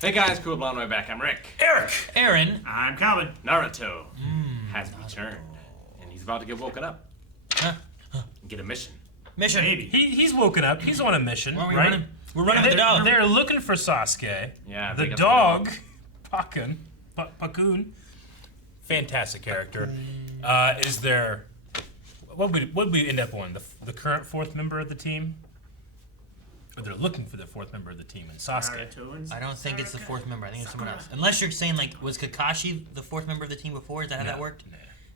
Hey guys, cool blonde way back. I'm Rick. Eric! Aaron. I'm Calvin. Naruto has returned, and he's about to get woken up. Huh? Get a mission. Mission. Maybe. He's woken up. He's on a mission, Where are we right? running? We're running with the dog. They're looking for Sasuke. Yeah, The they got dog, Pakun, fantastic character. Is there... What would we end up on? The current fourth member of the team? Or they're looking for the fourth member of the team in Sasuke. I don't think it's the fourth member. I think it's someone else. Unless you're saying, like, was Kakashi the fourth member of the team before? Is that how that worked?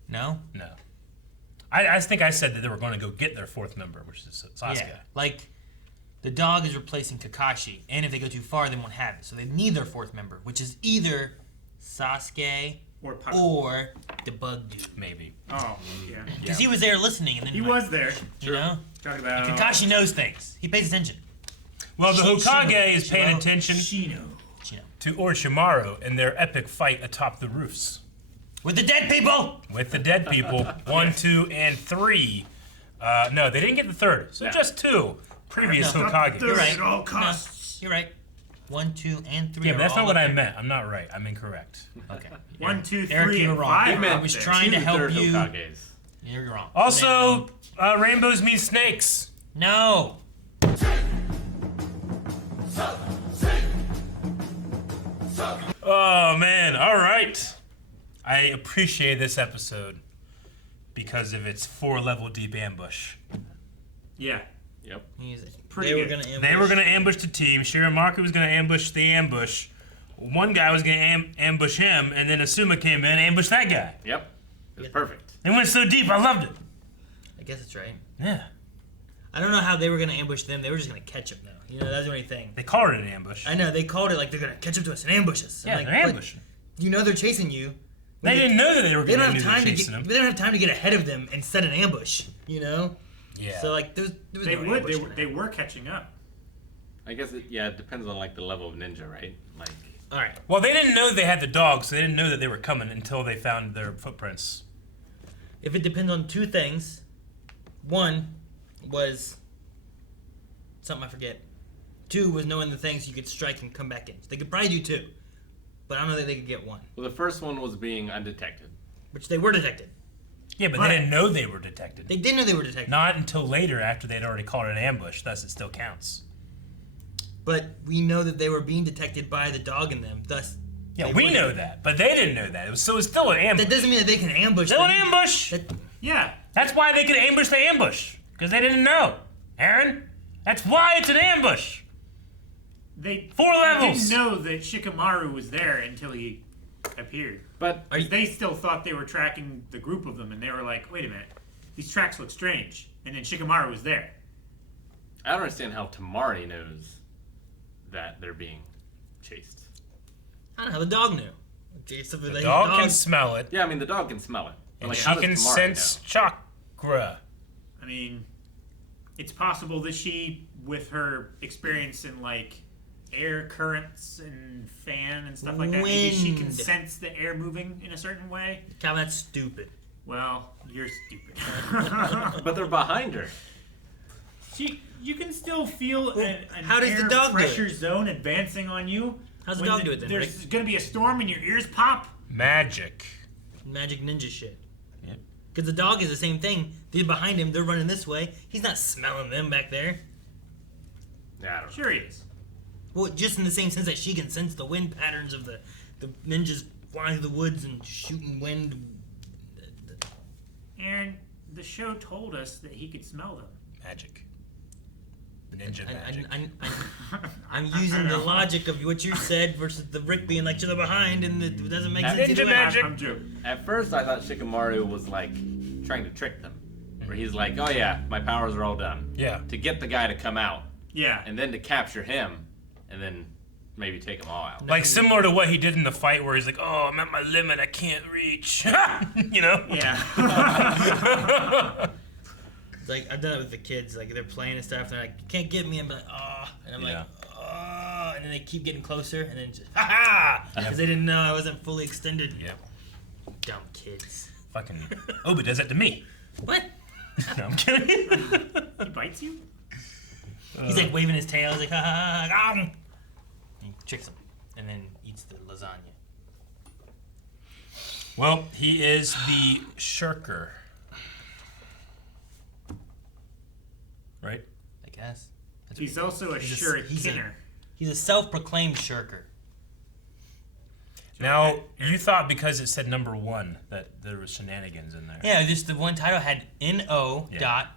No? No. I think I said that they were going to go get their fourth member, which is Sasuke. Yeah. Like, the dog is replacing Kakashi, and if they go too far, they won't have it. So they need their fourth member, which is either Sasuke or the bug dude. Maybe. Oh, yeah. Because he was there listening, and then He was there. You know? Talking about Kakashi knows things. He pays attention. Well, the Hokage is paying attention Shino. to Orochimaru in their epic fight atop the roofs. With the dead people! With the dead people, 1, 2, and 3. No, they didn't get the third, so just 2 previous Hokage. You're right. At all costs. No, you're right. 1, 2, and 3. Yeah, but that's are not all what up I there. meant. I'm not right. I'm incorrect. Okay. 1, 2, 3, Eric, you were and wrong. 5. I was trying to help you. Hokages. You're wrong. Also, rainbows mean snakes. No. Oh, man. All right. I appreciate this episode because of its 4-level deep ambush. Yeah. Yep. Pretty They were good. going to ambush. They were going to ambush the team. Shiramaku was going to ambush the ambush. One guy was going to ambush him, and then Asuma came in and ambushed that guy. Yep. It was perfect. They went so deep. I loved it. I guess that's right. Yeah. I don't know how they were going to ambush them. They were just going to catch them, though. You know, that's the only thing. They called it an ambush. I know. They called it like they're going to catch up to us and ambush us. Yeah, like, they're ambushing. You know they're chasing you. They didn't know that they were They going don't to have time to chasing get. them. They don't have time to get ahead of them and set an ambush. You know. Yeah. So like, there was They no would. ambush gonna They happen. were catching up. I guess it depends on like the level of ninja, right? Like All right. Well, they didn't know they had the dogs, so they didn't know that they were coming until they found their footprints. If it depends on 2 things, one was something I forget. 2 was knowing the things you could strike and come back in. So they could probably do 2, but I don't know that they could get 1, well, the first one was being undetected. which they were detected. Yeah, but Right. they didn't know they were detected. They did know they were detected, Not until later after they'd already called it an ambush, thus it still counts. but we know that they were being detected by the dog in them. Thus, Yeah, they we were know detected. that, but they didn't know that. So it's still an ambush. That doesn't mean that they can ambush. Still an them. ambush! That- Yeah. That's why they could ambush the ambush. Because they didn't know. Aaron, that's why it's an ambush. They 4 levels. didn't know that Shikamaru was there until he appeared. But They still thought they were tracking the group of them, and they were like, wait a minute. These tracks look strange. And then Shikamaru was there. I don't understand how Tamari knows that they're being chased. I don't know. The dog knew. The dog can smell it, Yeah, I mean the dog can smell it. But, and like, she how does can Tamari sense chakra. I mean, it's possible that she, with her experience in, like, air currents and fan and stuff like that, maybe she can Wind. sense the air moving in a certain way. Calvin, that's stupid. Well, you're stupid. know? But they're behind her. You can still feel an how does the air dog do pressure it? zone advancing on you. How's the When dog do it then, There's Rick? going to be a storm and your ears pop. Magic. Magic ninja shit. Yep. Because the dog is the same thing. They're behind him. They're running this way. He's not smelling them back there. Yeah, I don't know. Sure he is. Well, just in the same sense that she can sense the wind patterns of the ninjas flying through the woods and shooting wind. Aaron, the show told us that he could smell them. Magic. Ninja magic. I'm using the logic of what you said versus the Rick being like to the behind, and it doesn't make sense. Ninja either way. magic. I'm joking. At first, I thought Shikamaru was like trying to trick them, where he's like, "Oh yeah, my powers are all done." Yeah. To get the guy to come out, Yeah. and then to capture him, and then maybe take them all out. Like similar to what he did in the fight where he's like, oh, I'm at my limit, I can't reach. You know? Yeah. It's like I've done it with the kids. Like they're playing and stuff, and they're like, "You can't get me." I'm like, "Oh," and I'm Yeah. like, "Oh," and then they keep getting closer, and then just ha ha, because they didn't know I wasn't fully extended. Yep. Dumb kids. Fucking Obi does that to me. What? No, I'm kidding. He bites you? He's like waving his tail. He's like, ha ha ha. He tricks him. and then eats the lasagna. Well, he is the Shirker. Right? I guess. That's He's what- also a he's shurikener. He's a self-proclaimed shirker. Now, you thought because it said number 1 that there was shenanigans in there. Yeah, just the one title had N-O Yeah. dot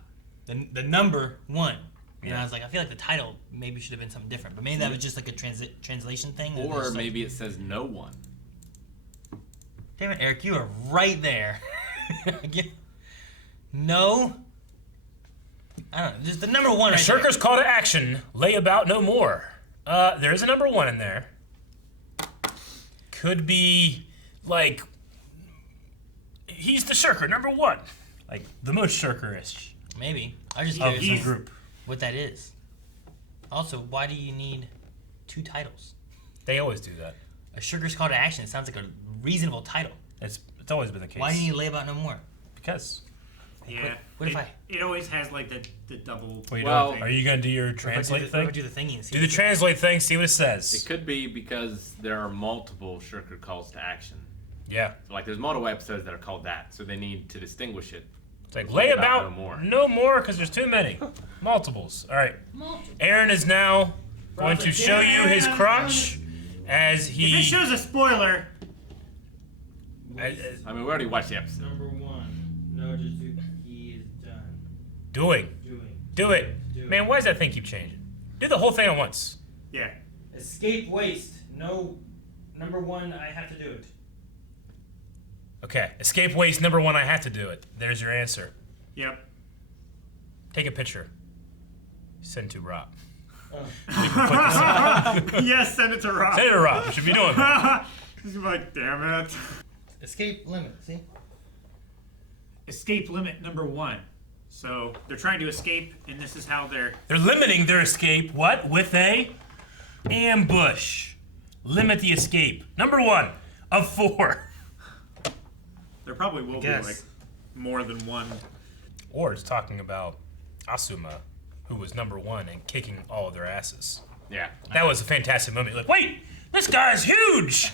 the number 1. And Yeah. I was like, I feel like the title maybe should have been something different. But maybe that was just like a translation thing. that Or was like- maybe it says no one. Damn it, Eric, you are right there. No? I don't know. Just the number 1 A right there. Shirker's call to action, Layabout No More. There is a number 1 in there. Could be, like, he's the Shirker, number 1. Like, the most Shirker-ish Maybe. I was just of curious the group. what that is. Also, why do you need 2 titles? They always do that. A Sugar's Call to Action. It sounds like a reasonable title. It's always been the case. Why do you need to lay about no more? Because. Yeah. What if It always has like the double. Wait, Well, are you going to do your translate What if thing? I do the thingy and see Do the what- translate thing, see what it says. It could be because there are multiple Shirker calls to action. Yeah. So, like, there's multiple episodes that are called that, so they need to distinguish it. It's like Layabout Layabout No More because there's too many. Multiples. All right. Aaron is now going to show you his crotch as If it he. shows a spoiler, I mean, we already watched the episode. Number 1. No, just do. He is done Doing. doing. Do it. Man, why does that thing keep changing? Do the whole thing at once. yeah. Escape waste. No. Number 1, I have to do it. Okay. Escape waste number 1. I have to do it. There's your answer. Yep. Take a picture. Send to Rob. Yes, send it to Rob. Send it to Rob. You should be doing that. He's like, damn it. Escape limit. See? Escape limit number 1. So they're trying to escape, and this is how they're. They're limiting their escape. What? With a ambush. Limit the escape. Number 1 of 4. There probably will be guess. like more than one. Or it's talking about Asuma, who was number 1 and kicking all of their asses. Yeah. That was a fantastic moment. You're like, wait, this guy's huge!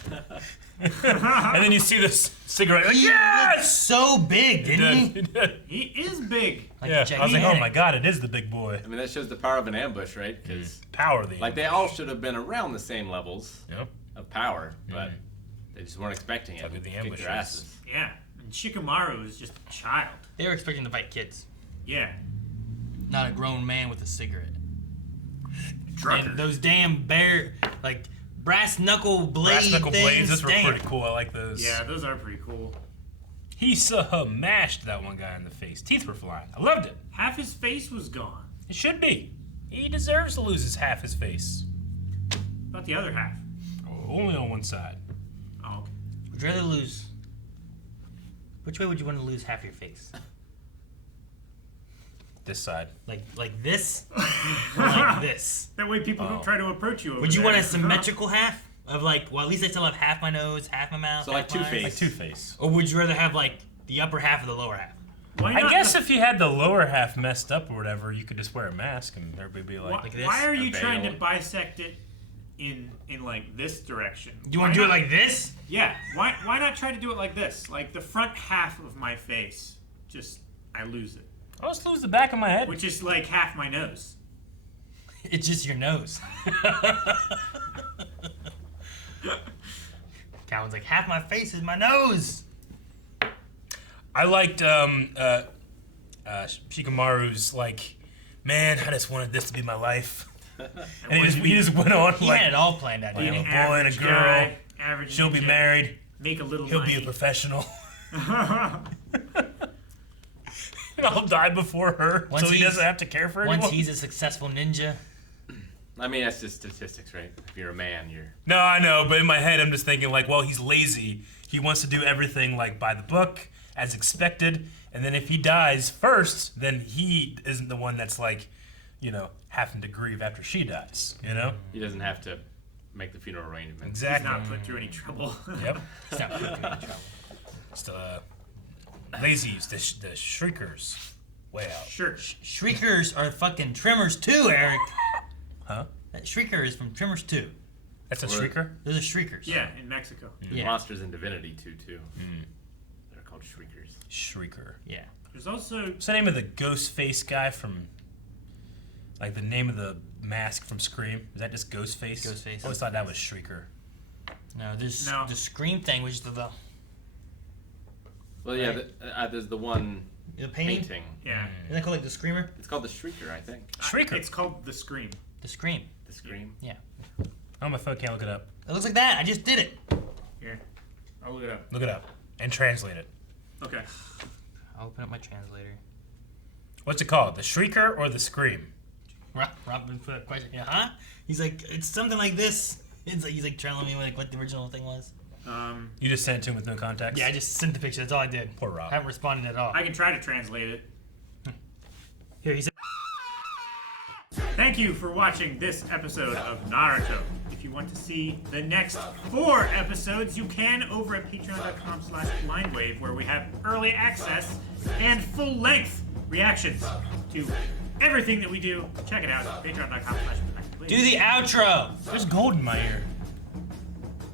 And then you see this cigarette, like, He looked yes! so big, didn't he? He is big. Like Yeah, I was like, oh gigantic. my god, it is the big boy. I mean, that shows the power of an ambush, right? Because, Power of the like, they all should have been around the same levels Yep. of power, but they just weren't expecting it. Look at the Kick ambush their is. asses. Yeah. And Shikamaru is just a child. They were expecting to fight kids, Yeah. not a grown man with a cigarette. Trucker. And those damn like brass knuckle blade Brass knuckle things, blades, those were damn. pretty cool. I like those. Yeah, those are pretty cool. He mashed that one guy in the face. Teeth were flying. I loved it. Half his face was gone. It should be. He deserves to lose half his face. About the other half. Only on one side. Oh, okay. Would you rather lose? Which way would you want to lose half your face? This side. Like this, or like this? That way people Oh. don't try to approach you over Would you there. want a symmetrical half of like? Well, at least I still have half my nose, half my mouth. So, like, half my Two-Face. eyes? Like Two-Face. Or would you rather have like the upper half or the lower half? Why I not guess the- if you had the lower half messed up or whatever, you could just wear a mask and everybody would be why, like, like this? why are you A trying to veil. bisect it in like this direction? You want to do it like this? Yeah. Why not try to do it like this? Like the front half of my face, just I lose it, I'll just lose the back of my head. which is like half my nose. It's just your nose. Calvin's like, half my face is my nose. I liked Shikamaru's like, man, I just wanted this to be my life. And he just went on He like, had it all planned out. Be didn't a he? boy and a Average girl. guy, average she'll be ninja, married, Make a little he'll money. be a professional. And I'll die before her, Once so he he's- doesn't have to care for Once anyone. he's a successful ninja. I mean, that's just statistics, right? If you're a man, you're. No, I know, but in my head, I'm just thinking like, well, he's lazy. He wants to do everything like by the book, as expected. And then if he dies first, then he isn't the one that's like, you know, having to grieve after she dies. You know? He doesn't have to make the funeral arrangements. He's Exactly. not put through any trouble. Yep. He's not putting you in trouble. It's the lazies, the shriekers. Way out. Sure. Shriekers are fucking Trimmers too, Eric. Huh? That Shrieker is from Trimmers 2. That's a Or- Shrieker? Those are Shriekers. Yeah, in Mexico. There's Yeah. monsters in Divinity too. They're called Shriekers. Shrieker. Yeah. There's also What's the name of the ghost face guy from, like, the name of the mask from Scream? Is that just Ghostface? Ghostface. I always thought that was Shrieker. No, there's No. the Scream thing, which is the Well, yeah, Right. there's the one painting. painting. yeah. Isn't that called like the Screamer? It's called the Shrieker, I think. Shrieker. It's called The Scream. The Scream. The Scream. Yeah. Oh, my phone can't look it up. It looks like that. I just did it. Here, I'll look it up. Look it up. And translate it. Okay. I'll open up my translator. What's it called? The Shrieker or the Scream? Robin put a question. Yeah, huh? He's like, it's something like this. It's like he's like telling me like what the original thing was. You just sent it to him with no context? Yeah, I just sent the picture. That's all I did. Poor Rob. I haven't responded at all. I can try to translate it. Here, he said. Thank you for watching this episode of Naruto. If you want to see the next 4 episodes, you can over at patreon.com/blindwave, where we have early access and full-length reactions to everything that we do. Check it out, patreon.com/blindwave. Do the outro. There's gold in my ear.